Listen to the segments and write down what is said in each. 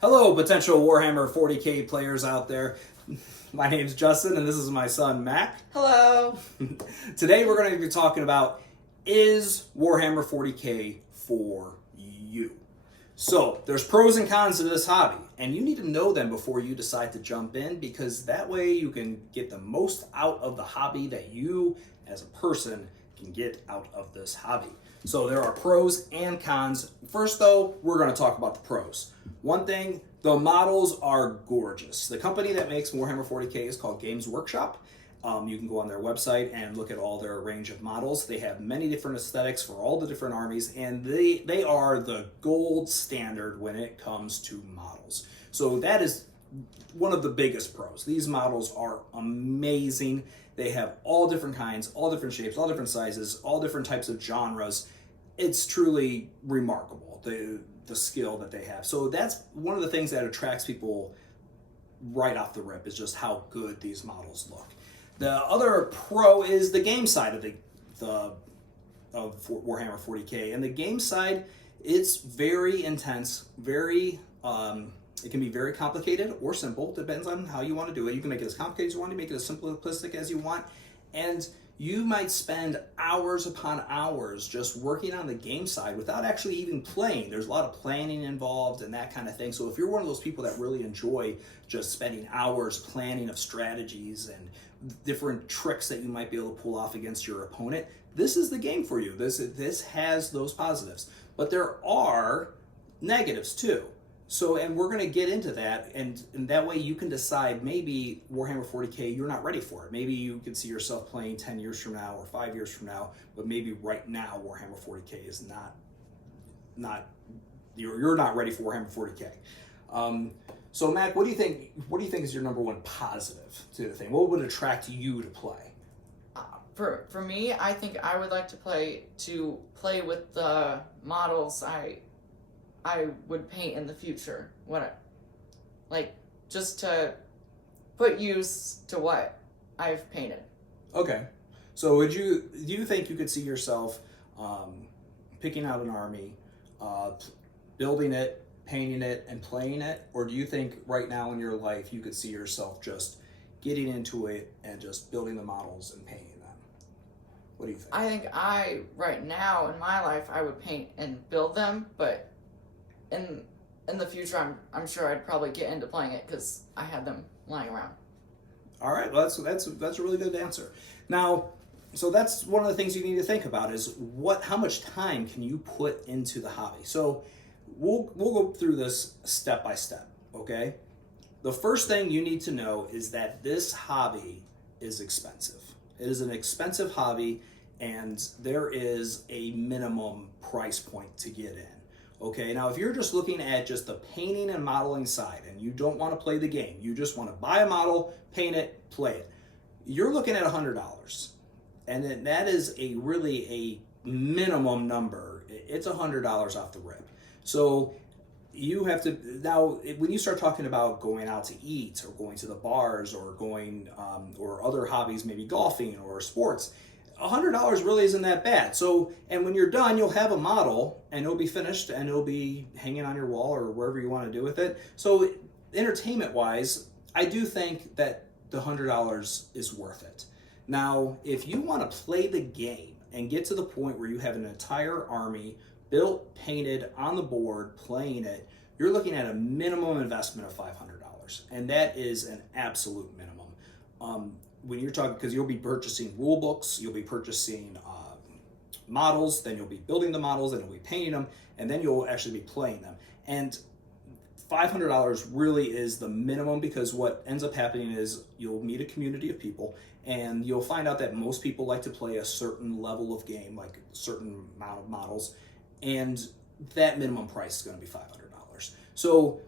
Hello, potential Warhammer 40k players out there. My name's Justin, and this is my son, Mack. Hello. Today we're going to be talking about, is Warhammer 40k for you? So, there's pros and cons to this hobby, and you need to know them before you decide to jump in, because that way you can get the most out of the hobby that you, as a person, can get out of this hobby. So there are pros and cons. First though, we're going to talk about the pros. One thing, the models are gorgeous. The company that makes Warhammer 40k is called Games Workshop. You can go on their website and look at all their range of models. They have many different aesthetics for all the different armies, and they are the gold standard when it comes to models. So that is one of the biggest pros. These models are amazing. They have all different kinds, all different shapes, all different sizes, all different types of genres. It's truly remarkable, the skill that they have. So that's one of the things that attracts people right off the rip, is just how good these models look. The other pro is the game side of Warhammer 40k. And the game side, it's very intense, very it can be very complicated or simple, depends on how you want to do it. You can make it as complicated as you want, to make it as simplistic as you want, and you might spend hours upon hours just working on the game side without actually even playing. There's a lot of planning involved and that kind of thing. So if you're one of those people that really enjoy just spending hours planning of strategies and different tricks that you might be able to pull off against your opponent, this is the game for you. This has those positives. But there are negatives too. So, and we're going to get into that, and that way you can decide, maybe Warhammer 40k, you're not ready for it. Maybe you could see yourself playing 10 years from now or 5 years from now, but maybe right now Warhammer 40k is you're not ready for Warhammer 40k. So Mac, what do you think is your number one positive to the thing? What would attract you to play? For me, I think I would like to play with the models I would paint in the future. Just to put use to what I've painted. Okay. So do you think you could see yourself picking out an army, building it, painting it, and playing it? Or do you think right now in your life you could see yourself just getting into it and just building the models and painting them? What do you think? I think right now in my life, I would paint and build them, but in the future, I'm sure I'd probably get into playing it because I had them lying around. All right, well, that's a really good answer. Now, so that's one of the things you need to think about, is how much time can you put into the hobby. So we'll go through this step by step. Okay, the first thing you need to know is that this hobby is expensive. It is an expensive hobby, and there is a minimum price point to get in. Okay, now if you're just looking at just the painting and modeling side and you don't want to play the game, you just want to buy a model, paint it, play it, you're looking at $100. And then that is really a minimum number. It's $100 off the rip. So you have to, now when you start talking about going out to eat or going to the bars or going, or other hobbies, maybe golfing or sports, $100 really isn't that bad. So, and when you're done, you'll have a model and it'll be finished and it'll be hanging on your wall or wherever you want to do with it. So entertainment wise, I do think that the $100 is worth it. Now, if you want to play the game and get to the point where you have an entire army built, painted, on the board, playing it, you're looking at a minimum investment of $500. And that is an absolute minimum. When you're talking, because you'll be purchasing rule books, you'll be purchasing models, then you'll be building the models, then you'll be painting them, and then you'll actually be playing them. And $500 really is the minimum, because what ends up happening is you'll meet a community of people, and you'll find out that most people like to play a certain level of game, like a certain amount of models, and that minimum price is going to be $500. So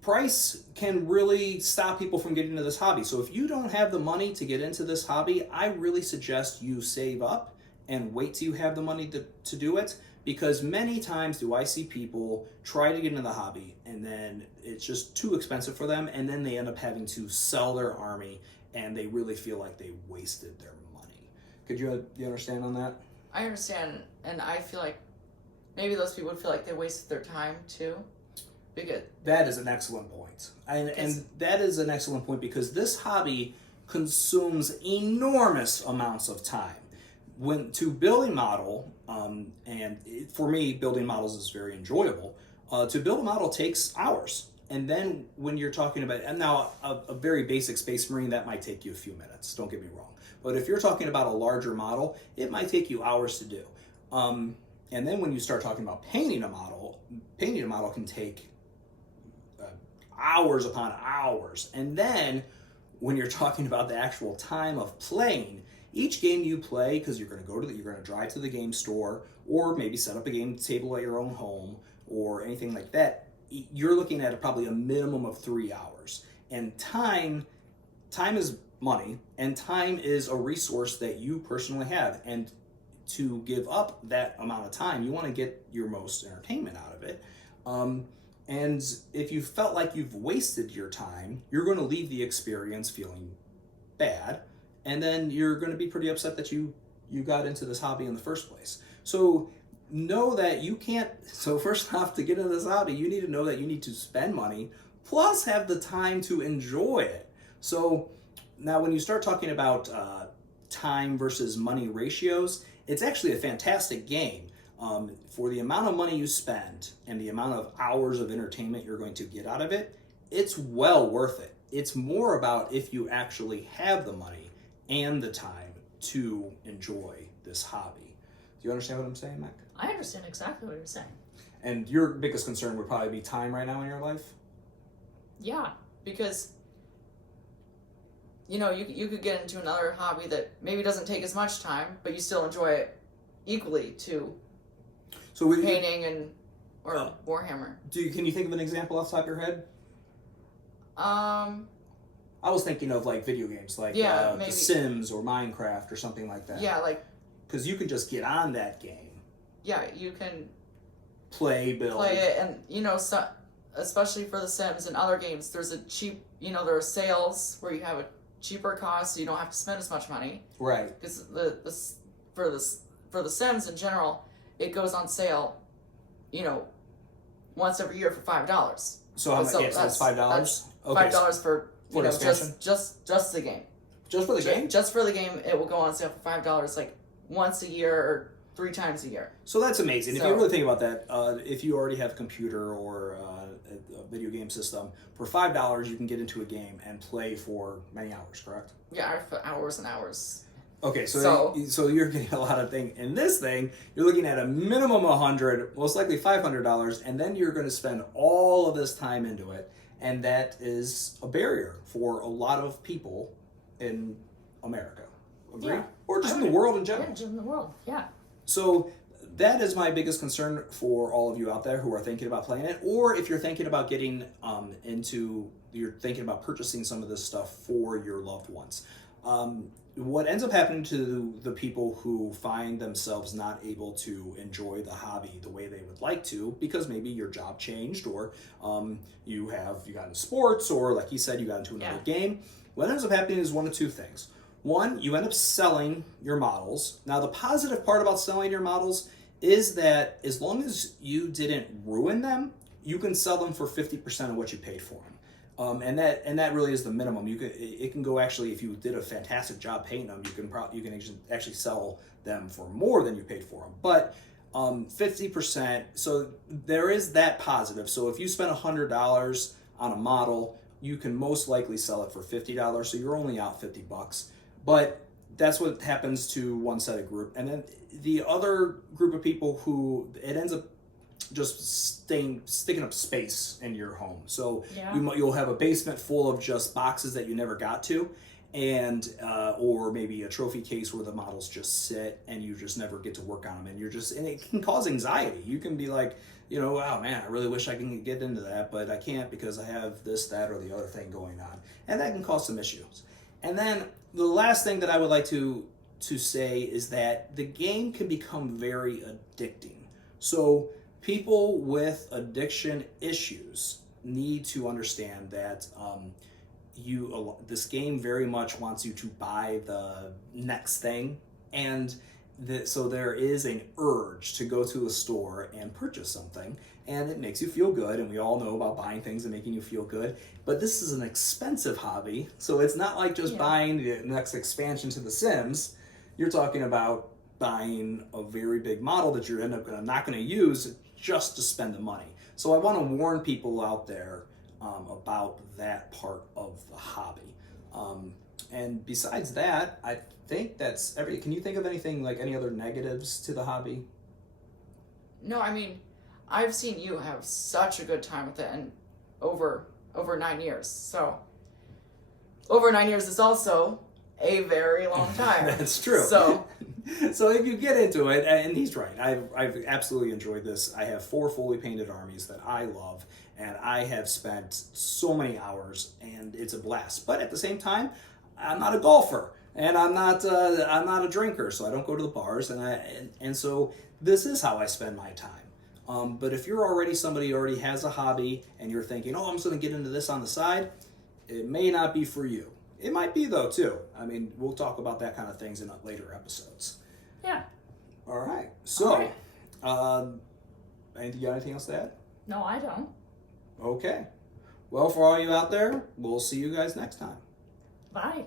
price can really stop people from getting into this hobby. So if you don't have the money to get into this hobby, I really suggest you save up and wait till you have the money to do it, because many times do I see people try to get into the hobby and then it's just too expensive for them, and then they end up having to sell their army and they really feel like they wasted their money. Could you understand on that? I understand, and I feel like maybe those people would feel like they wasted their time too, That is an excellent point. And that is an excellent point because this hobby consumes enormous amounts of time. When to build a model, for me, building models is very enjoyable. To build a model takes hours. And then when you're talking about, and now a very basic Space Marine, that might take you a few minutes, don't get me wrong. But if you're talking about a larger model, it might take you hours to do. And then when you start talking about painting a model can take hours upon hours. And then when you're talking about the actual time of playing, each game you play, because you're going to drive to the game store, or maybe set up a game table at your own home, or anything like that, you're looking at probably a minimum of 3 hours. And time is money, and time is a resource that you personally have. And to give up that amount of time, you want to get your most entertainment out of it. And if you felt like you've wasted your time, you're going to leave the experience feeling bad, and then you're going to be pretty upset that you got into this hobby in the first place. So know that you can't, so first off, to get into this hobby, you need to know that you need to spend money, plus have the time to enjoy it. So now when you start talking about time versus money ratios, it's actually a fantastic game. For the amount of money you spend and the amount of hours of entertainment you're going to get out of it, it's well worth it. It's more about if you actually have the money and the time to enjoy this hobby. Do you understand what I'm saying, Mack? I understand exactly what you're saying. And your biggest concern would probably be time right now in your life? Yeah, Because, you could get into another hobby that maybe doesn't take as much time, but you still enjoy it equally to painting or Warhammer. Can you think of an example off the top of your head? I was thinking of like video games, like The Sims or Minecraft or something like that. Yeah, like, because you can just get on that game. Yeah, you can play it, and so, especially for The Sims and other games, there's a cheap, there are sales where you have a cheaper cost, so you don't have to spend as much money. Right. Because for the Sims in general, it goes on sale, once every year for $5. So how much? Yes, that's $5. $5 for the expansion? just the game. Just for the game? Just for the game, it will go on sale for $5, like once a year or 3 times a year. So that's amazing. If you really think about that, if you already have a computer or a video game system, for $5 you can get into a game and play for many hours, correct? Yeah, for hours and hours. Okay, so you're getting a lot of things. In this thing, you're looking at a minimum $100, most likely $500, and then you're going to spend all of this time into it, and that is a barrier for a lot of people in America. Agree? Yeah. Or just in the world in general. Yeah, just in the world, yeah. So that is my biggest concern for all of you out there who are thinking about playing it, or if you're thinking about getting you're thinking about purchasing some of this stuff for your loved ones. What ends up happening to the people who find themselves not able to enjoy the hobby the way they would like to, because maybe your job changed, or you got into sports, or like he said, you got into another game. What ends up happening is one of two things. One, you end up selling your models. Now, the positive part about selling your models is that as long as you didn't ruin them, you can sell them for 50% of what you paid for them. And that really is the minimum. It can go, actually, if you did a fantastic job painting them, you can actually sell them for more than you paid for them. But 50%, so there is that positive. So if you spend $100 on a model, you can most likely sell it for $50. So you're only out $50. But that's what happens to one set of group. And then the other group of people who it ends up just sticking up space in your home. So you'll have a basement full of just boxes that you never got to, and or maybe a trophy case where the models just sit and you just never get to work on them, and it can cause anxiety. You can be like, oh man, I really wish I can get into that, but I can't because I have this, that, or the other thing going on, and that can cause some issues. And then the last thing that I would like to say is that the game can become very addicting. So people with addiction issues need to understand that this game very much wants you to buy the next thing, and so there is an urge to go to a store and purchase something, and it makes you feel good, and we all know about buying things and making you feel good. But this is an expensive hobby, so it's not like just buying the next expansion to The Sims. You're talking about buying a very big model that you're not going to use just to spend the money. So I want to warn people out there about that part of the hobby. And besides that, I think that's every. Can you think of anything, like any other negatives to the hobby? No, I mean, I've seen you have such a good time with it, and over 9 years. So over 9 years is also a very long time. That's true. So if you get into it, and he's right, I've absolutely enjoyed this. I have 4 fully painted armies that I love, and I have spent so many hours, and it's a blast. But at the same time, I'm not a golfer, and I'm not a drinker, so I don't go to the bars, and so this is how I spend my time. But if you're already somebody who already has a hobby, and you're thinking, oh, I'm just going to get into this on the side, it may not be for you. It might be, though, too. I mean, we'll talk about that kind of things in later episodes. Yeah. All right. So, All right. You got anything else to add? No, I don't. Okay. Well, for all you out there, we'll see you guys next time. Bye.